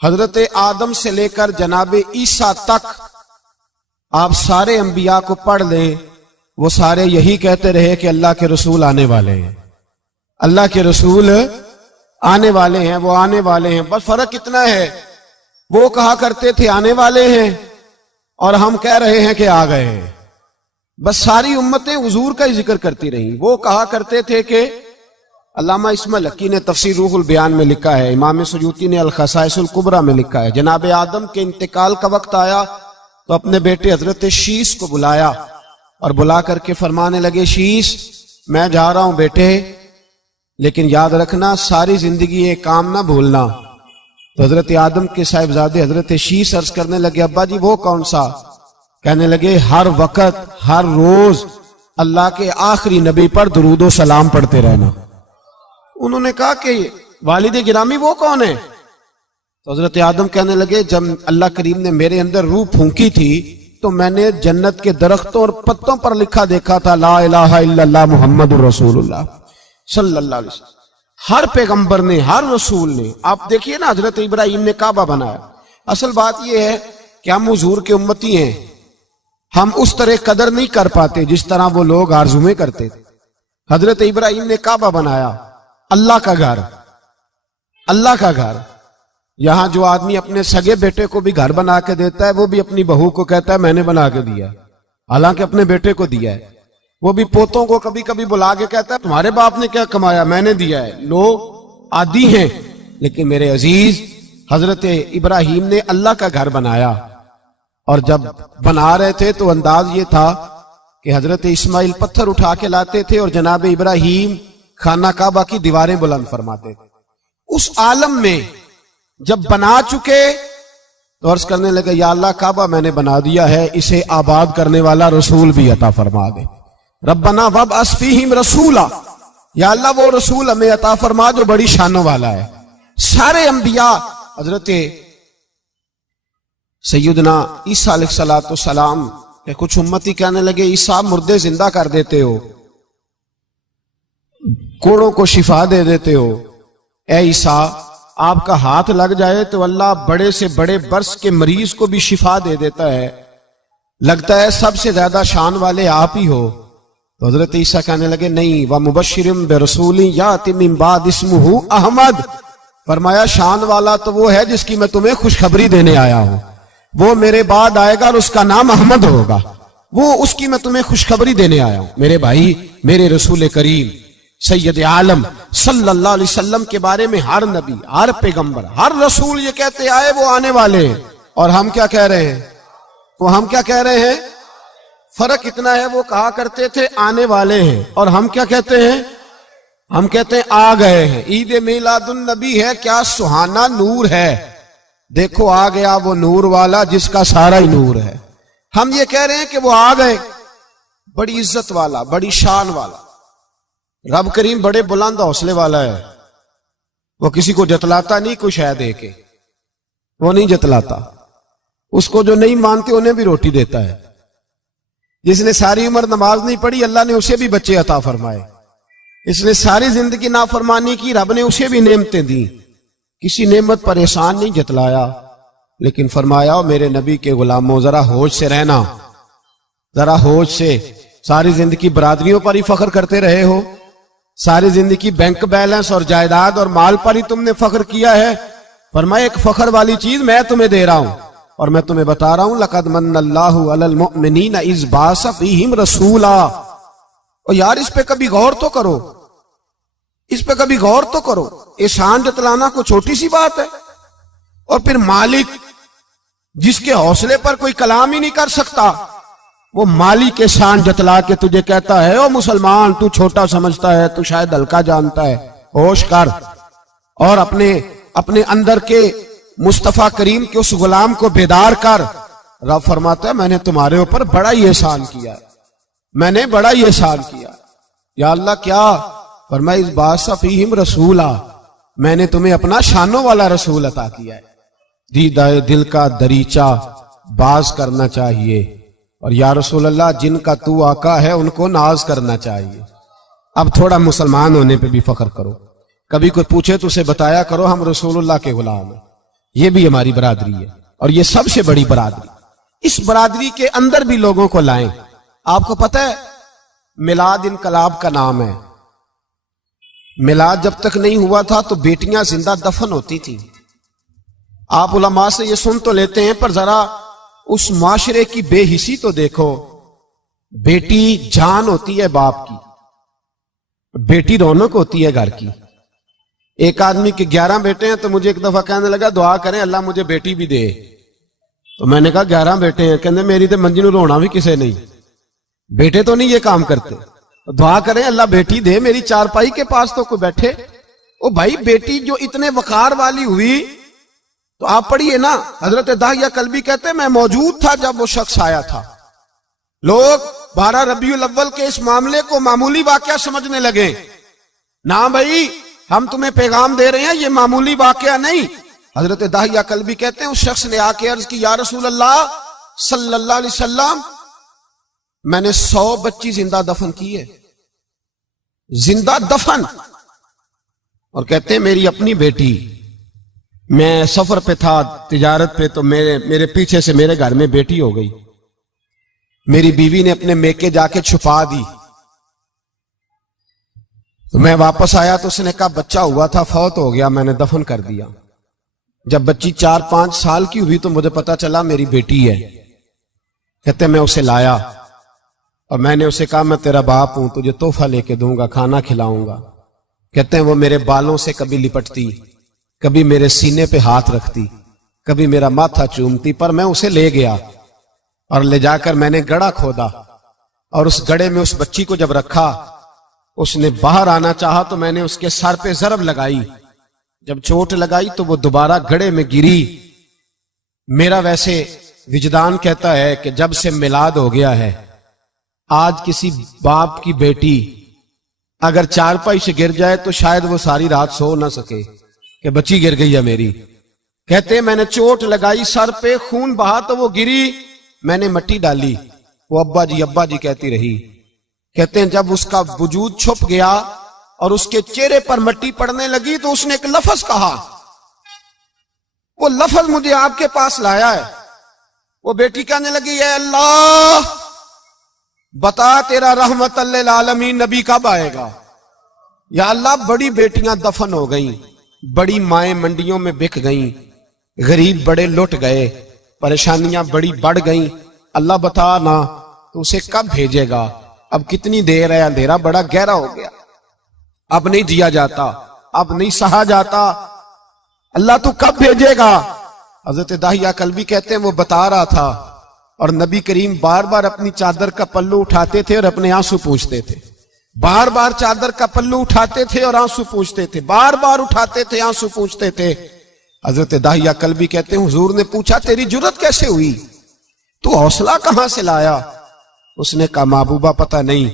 حضرت آدم سے لے کر جناب عیسیٰ تک آپ سارے انبیاء کو پڑھ لیں، وہ سارے یہی کہتے رہے کہ اللہ کے رسول آنے والے ہیں، اللہ کے رسول آنے والے ہیں، وہ آنے والے ہیں۔ بس فرق اتنا ہے، وہ کہا کرتے تھے آنے والے ہیں اور ہم کہہ رہے ہیں کہ آ گئے ہیں۔ بس ساری امتیں حضور کا ہی ذکر کرتی رہیں۔ وہ کہا کرتے تھے کہ علامہ اسماعیل حقی نے تفسیر روح البیان میں لکھا ہے، امام سیوطی نے الخصائص الکبریٰ میں لکھا ہے، جناب آدم کے انتقال کا وقت آیا تو اپنے بیٹے حضرت شیس کو بلایا اور بلا کر کے فرمانے لگے، شیس میں جا رہا ہوں بیٹے، لیکن یاد رکھنا ساری زندگی ایک کام نہ بھولنا۔ تو حضرت آدم کے صاحبزادے حضرت شیس عرض کرنے لگے، ابا جی وہ کون سا؟ کہنے لگے ہر وقت ہر روز اللہ کے آخری نبی پر درود و سلام پڑھتے رہنا۔ انہوں نے کہا کہ والد گرامی وہ کون ہے؟ تو حضرت آدم کہنے لگے، جب اللہ کریم نے میرے اندر روح پھونکی تھی تو میں نے جنت کے درختوں اور پتوں پر لکھا دیکھا تھا لا الہ الا اللہ محمد الرسول اللہ صلی اللہ علیہ وسلم۔ ہر پیغمبر نے، ہر رسول نے، آپ دیکھیے نا حضرت ابراہیم نے کعبہ بنایا۔ اصل بات یہ ہے کہ ہم حضور کے امتی ہیں، ہم اس طرح قدر نہیں کر پاتے جس طرح وہ لوگ آرزویں کرتے تھے۔ حضرت ابراہیم نے کعبہ بنایا، اللہ کا گھر، اللہ کا گھر۔ یہاں جو آدمی اپنے سگے بیٹے کو بھی گھر بنا کے دیتا ہے، وہ بھی اپنی بہو کو کہتا ہے میں نے بنا کے دیا، حالانکہ اپنے بیٹے کو دیا ہے۔ وہ بھی پوتوں کو کبھی کبھی بلا کے کہتا ہے تمہارے باپ نے کیا کمایا، میں نے دیا ہے۔ لوگ عادی ہیں، لیکن میرے عزیز حضرت ابراہیم نے اللہ کا گھر بنایا، اور جب بنا رہے تھے تو انداز یہ تھا کہ حضرت اسماعیل پتھر اٹھا کے لاتے تھے اور جناب ابراہیم خانہ کعبہ کی دیواریں بلند فرماتے تھے۔ اس عالم میں جب بنا چکے تو عرض کرنے لگے یا اللہ کعبہ میں نے بنا دیا ہے، اسے آباد کرنے والا رسول بھی عطا فرما دے۔ ربنا وابعث فیہم رسولا، یا اللہ وہ رسول ہمیں عطا فرما جو بڑی شانوں والا ہے۔ سارے انبیاء حضرت سیدنا عیسیٰ علیہ السلام کہ کچھ امتی کہنے لگے عیسیٰ مردے زندہ کر دیتے ہو، کوڑوں کو شفا دے دیتے ہو، اے عیسیٰ آپ کا ہاتھ لگ جائے تو اللہ بڑے سے بڑے برس کے مریض کو بھی شفا دے دیتا ہے، لگتا ہے سب سے زیادہ شان والے آپ ہی ہو۔ تو حضرت عیسیٰ کہنے لگے نہیں، وَمُبَشِّرٍ بِرَسُولٍ يَأْتِي مِن بَعْدِهِ اسْمُهُ احمد، فرمایا شان والا تو وہ ہے جس کی میں تمہیں خوشخبری دینے آیا ہوں، وہ میرے بعد آئے گا اور اس کا نام احمد ہوگا، وہ اس کی میں تمہیں خوشخبری دینے آیا ہوں۔ میرے بھائی، میرے رسول کریم سید عالم صلی اللہ علیہ وسلم کے بارے میں ہر نبی، ہر پیغمبر، ہر رسول یہ کہتے آئے وہ آنے والے ہیں، اور ہم کیا کہہ رہے ہیں؟ وہ ہم کیا کہہ رہے ہیں؟ فرق اتنا ہے، وہ کہا کرتے تھے آنے والے ہیں، اور ہم کیا کہتے ہیں؟ ہم کہتے ہیں آ گئے ہیں۔ عید میلاد النبی ہے، کیا سہانا نور ہے، دیکھو آ گیا وہ نور والا جس کا سارا ہی نور ہے۔ ہم یہ کہہ رہے ہیں کہ وہ آ گئے، بڑی عزت والا، بڑی شان والا۔ رب کریم بڑے بلند حوصلے والا ہے، وہ کسی کو جتلاتا نہیں کوئی شے دے کے، وہ نہیں جتلاتا، اس کو جو نہیں مانتے انہیں بھی روٹی دیتا ہے۔ جس نے ساری عمر نماز نہیں پڑھی اللہ نے اسے بھی بچے عطا فرمائے، اس نے ساری زندگی نافرمانی کی رب نے اسے بھی نعمتیں دی، کسی نعمت پر احسان نہیں جتلایا، لیکن فرمایا میرے نبی کے غلاموں ذرا ہوش سے رہنا، ذرا ہوش سے۔ ساری زندگی برادریوں پر ہی فخر کرتے رہے ہو، ساری زندگی بینک بیلنس اور جائیداد اور مال پر ہی تم نے فخر کیا ہے، فرمایا ایک فخر والی چیز میں تمہیں دے رہا ہوں، اور میں تمہیں بتا رہا ہوں لقد من اللہ علی المؤمنین اذ بعث فیہم رسولا۔ اور یار اس پہ کبھی غور تو کرو، اس پہ کبھی غور تو کرو، احسان جتلانا کوئی چھوٹی سی بات ہے؟ اور پھر مالک جس کے حوصلے پر کوئی کلام ہی نہیں کر سکتا، وہ مالک احسان جتلا کے تجھے کہتا ہے او مسلمان تو چھوٹا سمجھتا ہے، تو شاید ہلکا جانتا ہے، ہوش کر اور اپنے اندر کے مصطفیٰ کریم کے اس غلام کو بیدار کر۔ رب فرماتا ہے میں نے تمہارے اوپر بڑا ہی احسان کیا ہے، میں نے بڑا ہی احسان کیا۔ یا اللہ کیا؟ فرمایا اس بعث فیہم رسولا، میں نے تمہیں اپنا شانوں والا رسول عطا کیا ہے۔ دیدہ دل کا دریچہ باز کرنا چاہیے، اور یا رسول اللہ جن کا تو آقا ہے ان کو ناز کرنا چاہیے۔ اب تھوڑا مسلمان ہونے پہ بھی فخر کرو، کبھی کوئی پوچھے تو اسے بتایا کرو ہم رسول اللہ کے غلام ہیں۔ یہ بھی ہماری برادری ہے اور یہ سب سے بڑی برادری. اس برادری کے اندر بھی لوگوں کو لائیں. آپ کو پتہ ہے میلاد انقلاب کا نام ہے. میلاد جب تک نہیں ہوا تھا تو بیٹیاں زندہ دفن ہوتی تھیں. آپ علماء سے یہ سن تو لیتے ہیں پر ذرا اس معاشرے کی بے حسی تو دیکھو. بیٹی جان ہوتی ہے باپ کی, بیٹی رونق ہوتی ہے گھر کی. ایک آدمی کے 11 بیٹے ہیں تو مجھے ایک دفعہ کہنے لگا دعا کریں اللہ مجھے بیٹی بھی دے. تو میں نے کہا 11 بیٹے ہیں, کہنے میری تو منجی نو رونا بھی کسے نہیں, بیٹے تو نہیں یہ کام کرتے. دعا کریں اللہ بیٹی دے, میری چارپائی کے پاس تو کوئی بیٹھے. او بھائی بیٹی جو اتنے وقار والی ہوئی تو آپ پڑھیے نا, حضرت داہیہ کلبی کہتے ہیں میں موجود تھا جب وہ شخص آیا تھا. لوگ 12 ربیع الاول کے اس معاملے کو معمولی واقعہ سمجھنے لگے. نہ بھائی ہم تمہیں پیغام دے رہے ہیں یہ معمولی واقعہ نہیں. حضرت داہیہ کلبی کہتے ہیں اس شخص نے آ کے عرض کی یا رسول اللہ صلی اللہ علیہ وسلم میں نے 100 بچی زندہ دفن کی ہے, زندہ دفن. اور کہتے ہیں میری اپنی بیٹی, میں سفر پہ تھا تجارت پہ, تو میرے پیچھے سے میرے گھر میں بیٹی ہو گئی. میری بیوی نے اپنے میکے جا کے چھپا دی. تو میں واپس آیا تو اس نے کہا بچہ ہوا تھا فوت ہو گیا, میں نے دفن کر دیا. جب بچی 4-5 سال کی ہوئی تو مجھے پتا چلا میری بیٹی ہے. کہتے ہیں میں اسے لایا اور میں نے اسے کہا میں تیرا باپ ہوں, تجھے تحفہ لے کے دوں گا, کھانا کھلاؤں گا. کہتے ہیں وہ میرے بالوں سے کبھی لپٹتی, کبھی میرے سینے پہ ہاتھ رکھتی, کبھی میرا ماتھا چومتی. پر میں اسے لے گیا اور لے جا کر میں نے گڑھا کھودا اور اس گڑھے میں اس بچی کو جب رکھا, اس نے باہر آنا چاہا تو میں نے اس کے سر پہ ضرب لگائی. جب چوٹ لگائی تو وہ دوبارہ گڑھے میں گری. میرا ویسے وجدان کہتا ہے کہ جب سے میلاد ہو گیا ہے آج کسی باپ کی بیٹی اگر چارپائی سے گر جائے تو شاید وہ ساری رات سو نہ سکے کہ بچی گر گئی ہے میری. کہتے ہیں میں نے چوٹ لگائی سر پہ, خون بہا تو وہ گری, میں نے مٹی ڈالی, وہ ابا جی کہتی رہی. کہتے ہیں جب اس کا وجود چھپ گیا اور اس کے چہرے پر مٹی پڑنے لگی تو اس نے ایک لفظ کہا, وہ لفظ مجھے آپ کے پاس لایا ہے. وہ بیٹی کہنے لگی اے اللہ بتا تیرا رحمت للعالمین نبی کب آئے گا. یا اللہ بڑی بیٹیاں دفن ہو گئیں, بڑی مائیں منڈیوں میں بک گئیں, غریب بڑے لٹ گئے, پریشانیاں بڑی بڑھ گئیں. اللہ بتا نا تو اسے کب بھیجے گا. اب کتنی دیر ہے, اندھیرا بڑا گہرا ہو گیا, اب نہیں جیا جاتا, اب نہیں سہا جاتا, اللہ تو کب بھیجے گا. حضرت داہیہ کلبی کہتے ہیں وہ بتا رہا تھا اور نبی کریم بار بار اپنی چادر کا پلو اٹھاتے تھے اور اپنے آنسو پوچھتے تھے. بار بار چادر کا پلو اٹھاتے تھے اور آنسو پوچھتے تھے, بار بار اٹھاتے تھے آنسو پوچھتے تھے. حضرت داہیہ کلبی کہتے ہیں حضور نے پوچھا تیری جرت کیسے ہوئی, تو حوصلہ کہاں سے لایا. اس نے کہا محبوبہ پتہ نہیں,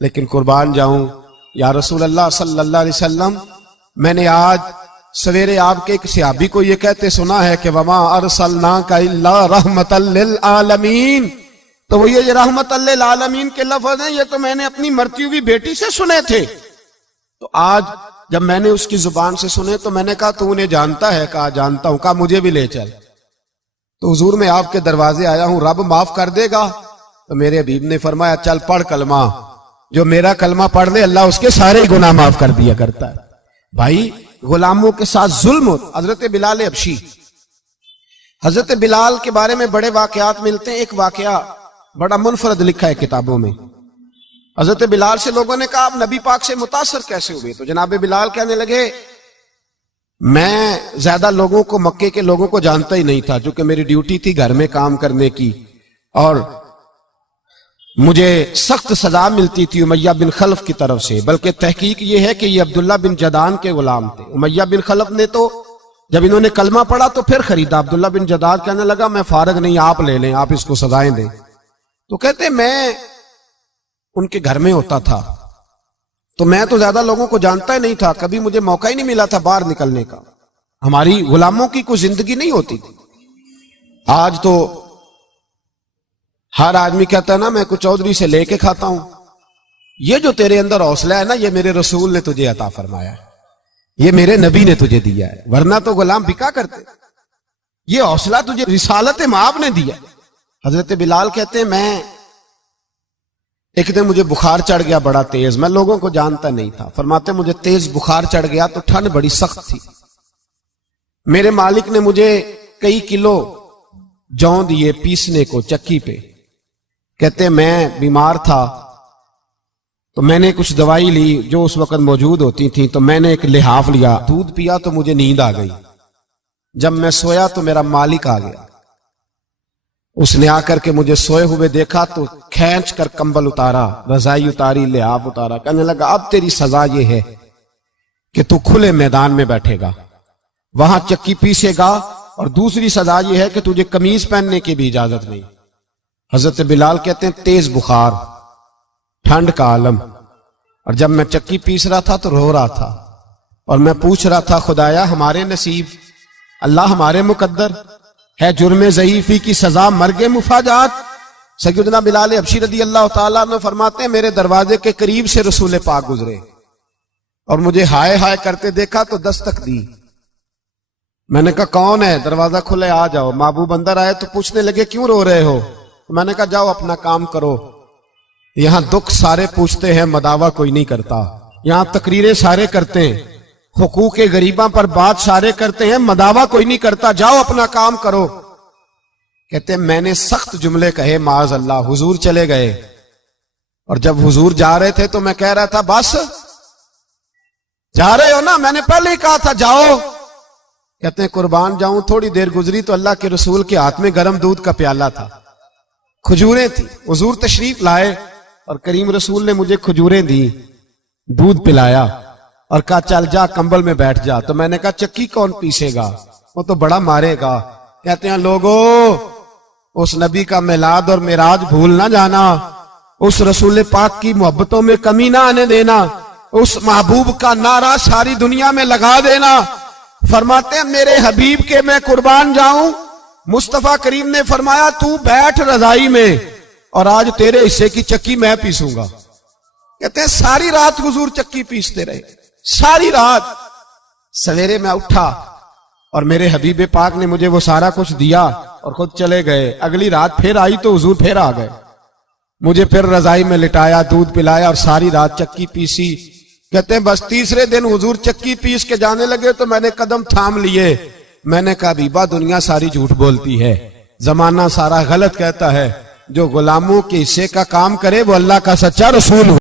لیکن قربان جاؤں یا رسول اللہ صلی اللہ علیہ وسلم میں نے آج سویرے آپ کے ایک صحابی کو یہ کہتے سنا ہے کہ وما ارسلناک الا رحمت للعالمین. تو وہ یہ رحمت للعالمین کے لفظ ہیں, یہ تو میں نے اپنی مرتی ہوئی بیٹی سے سنے تھے. تو آج جب میں نے اس کی زبان سے سنے تو میں نے کہا تو انہیں جانتا ہے. کہا جانتا ہوں. کہا مجھے بھی لے چل. تو حضور میں آپ کے دروازے آیا ہوں, رب معاف کر دے گا. تو میرے حبیب نے فرمایا چل پڑھ کلمہ, جو میرا کلمہ پڑھ لے اللہ اس کے سارے گناہ معاف کر دیا کرتا ہے. بھائی غلاموں کے ساتھ ظلم ہوتا. حضرت بلال حبشی, حضرت بلال کے بارے میں بڑے واقعات ملتے ہیں. ایک واقعہ بڑا منفرد لکھا ہے کتابوں میں. حضرت بلال سے لوگوں نے کہا آپ نبی پاک سے متاثر کیسے ہوئے. تو جناب بلال کہنے لگے میں زیادہ لوگوں کو مکے کے لوگوں کو جانتا ہی نہیں تھا, چونکہ میری ڈیوٹی تھی گھر میں کام کرنے کی اور مجھے سخت سزا ملتی تھی امیہ بن خلف کی طرف سے. بلکہ تحقیق یہ ہے کہ یہ عبداللہ بن جدان کے غلام تھے. امیہ بن خلف نے تو جب انہوں نے کلمہ پڑھا تو پھر خریدا. عبداللہ بن جدان کہنے لگا میں فارغ نہیں, آپ لے لیں, آپ اس کو سزائیں دیں. تو کہتے میں ان کے گھر میں ہوتا تھا تو میں تو زیادہ لوگوں کو جانتا ہی نہیں تھا, کبھی مجھے موقع ہی نہیں ملا تھا باہر نکلنے کا. ہماری غلاموں کی کوئی زندگی نہیں ہوتی تھی. آج تو ہر آدمی کہتا ہے نا میں کچھ چودھری سے لے کے کھاتا ہوں. یہ جو تیرے اندر حوصلہ ہے نا یہ میرے رسول نے تجھے عطا فرمایا ہے, یہ میرے نبی نے تجھے دیا ہے, ورنہ تو غلام بکا کرتے. یہ حوصلہ تجھے رسالت مآب نے دیا۔ حضرت بلال کہتے ہیں میں ایک دن مجھے بخار چڑھ گیا بڑا تیز، میں لوگوں کو جانتا نہیں تھا، فرماتے مجھے تیز بخار چڑھ گیا تو ٹھنڈ بڑی سخت تھی، میرے مالک نے مجھے کئی کلو جو دیے پیسنے کو چکی پہ، کہتے میں بیمار تھا تو میں نے کچھ دوائی لی جو اس وقت موجود ہوتی تھی، تو میں نے ایک لحاف لیا، دودھ پیا تو مجھے نیند آ گئی، جب میں سویا تو میرا مالک آ گیا، اس نے آ کر کے مجھے سوئے ہوئے دیکھا تو کھینچ کر کمبل اتارا، رضائی اتاری، لحاف اتارا، کہنے لگا اب تیری سزا یہ ہے کہ تو کھلے میدان میں بیٹھے گا، وہاں چکی پیسے گا، اور دوسری سزا یہ ہے کہ تجھے قمیض پہننے کی بھی اجازت نہیں۔ حضرت بلال کہتے ہیں تیز بخار، ٹھنڈ کا عالم، اور جب میں چکی پیس رہا تھا تو رو رہا تھا، اور میں پوچھ رہا تھا خدایا ہمارے نصیب، اللہ ہمارے مقدر ہے، جرم ضعیفی کی سزا مرگ مفاجات۔ سیدنا بلال حبشی رضی اللہ تعالیٰ عنہ فرماتے ہیں میرے دروازے کے قریب سے رسول پاک گزرے اور مجھے ہائے ہائے کرتے دیکھا تو دستک دی، میں نے کہا کون ہے؟ دروازہ کھلے آ جاؤ۔ محبوب اندر آئے تو پوچھنے لگے کیوں رو رہے ہو؟ میں نے کہا جاؤ اپنا کام کرو، یہاں دکھ سارے پوچھتے ہیں مداوع کوئی نہیں کرتا، یہاں تقریریں سارے کرتے ہیں، حقوق غریباں پر بات سارے کرتے ہیں، مداوع کوئی نہیں کرتا، جاؤ اپنا کام کرو۔ کہتے ہیں میں نے سخت جملے کہے معاذ اللہ، حضور چلے گئے، اور جب حضور جا رہے تھے تو میں کہہ رہا تھا بس جا رہے ہو نا، میں نے پہلے ہی کہا تھا جاؤ۔ کہتے ہیں قربان جاؤں، تھوڑی دیر گزری تو اللہ کے رسول کے ہاتھ میں گرم دودھ کا پیالہ تھا، کھجوریں تھی، حضور تشریف لائے اور کریم رسول نے مجھے کھجوریں دی، دودھ پلایا اور کہا چل جا کمبل میں بیٹھ جا۔ تو میں نے کہا چکی کون پیسے گا، وہ تو بڑا مارے گا۔ کہتے ہیں لوگو اس نبی کا میلاد اور معراج بھول نہ جانا، اس رسول پاک کی محبتوں میں کمی نہ آنے دینا، اس محبوب کا نعرہ ساری دنیا میں لگا دینا۔ فرماتے ہیں میرے حبیب کے میں قربان جاؤں، مصطفیٰ کریم نے فرمایا تو بیٹھ رضائی میں اور آج تیرے حصے کی چکی میں پیسوں گا۔ کہتے ہیں ساری رات حضور چکی پیستے رہے، ساری رات۔ سویرے میں اٹھا اور میرے حبیب پاک نے مجھے وہ سارا کچھ دیا اور خود چلے گئے۔ اگلی رات پھر آئی تو حضور پھر آ گئے، مجھے پھر رضائی میں لٹایا، دودھ پلایا اور ساری رات چکی پیسی۔ کہتے ہیں بس تیسرے دن حضور چکی پیس کے جانے لگے تو میں نے قدم تھام لیے، میں نے کہا حبیبہ دنیا ساری جھوٹ بولتی ہے، زمانہ سارا غلط کہتا ہے، جو غلاموں کے حصے کا کام کرے وہ اللہ کا سچا رسول ہو۔